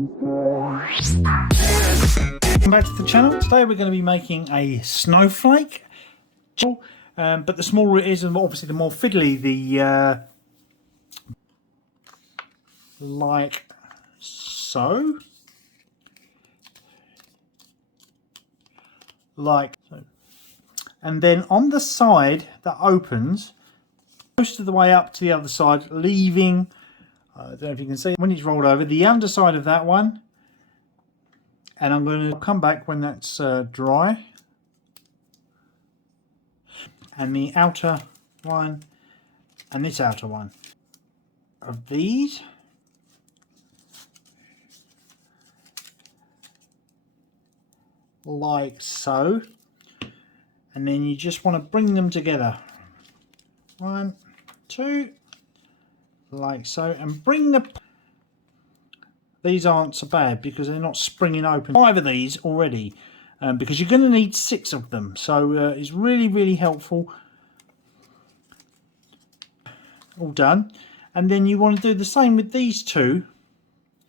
Welcome back to the channel. Today we're going to be making a snowflake, but the smaller it is, and obviously the more fiddly the like so, and then on the side that opens most of the way up to the other side, leaving, I don't know if you can see when it's rolled over, the underside of that one. And I'm going to come back when that's dry. And the outer one and this outer one of these. Like so. And then you just want to bring them together. 1, 2, like so. And bring the... These aren't so bad because they're not springing open. 5 of these already, because you're going to need 6 of them. So it's really helpful. All done. And then you want to do the same with these 2